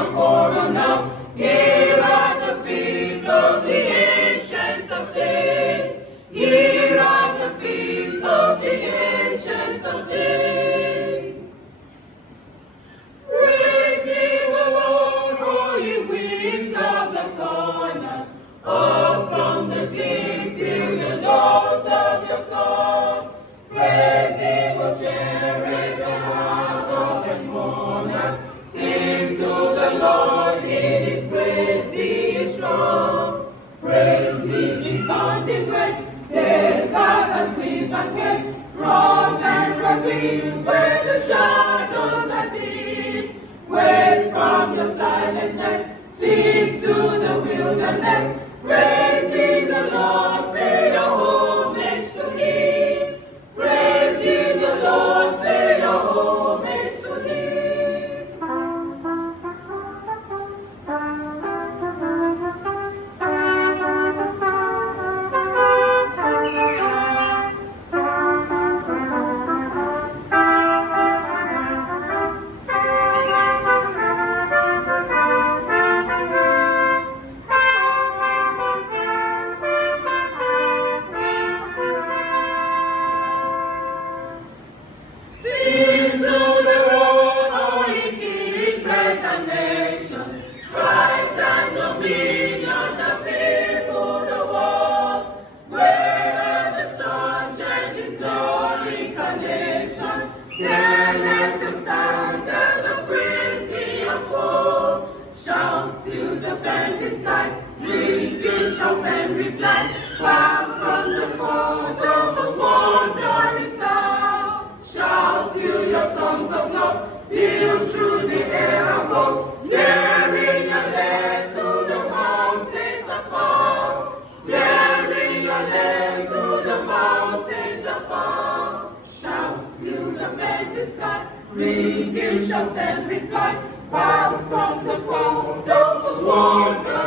a corona. Here are the feet of the ancients of days. Here are the feet of the ancients of days. Praise ye the Lord, all ye winds of the corner. Up from the deep, hear the notes of your song. Praise ye for cheering the heart of the mourners. Sing to the Lord, in his praise be strong. Praise him, his bounding way, desert and cliff and cave, rock and ravine, where the shadows are deep. Wait from your silentness, sing to the wilderness. Praise ye the Lord, pay your homage to him. Praise ye the Lord, pay your homage to him. Sing to the Lord, all ye kindreds and nations, tribes and dominions, the people, the world. Wherever the sun shines his glory carnation, there let us stand as the praise be unfold. Shout to the bending sky, ringing shouts and reply, far from the fold of the wandering sound. Shout to your songs of love, peal through the air above, bearing your land to the mountains afar, bearing your land to the mountains afar. Shout to the bending sky, ringing shouts and reply, bow from the fold of the wandering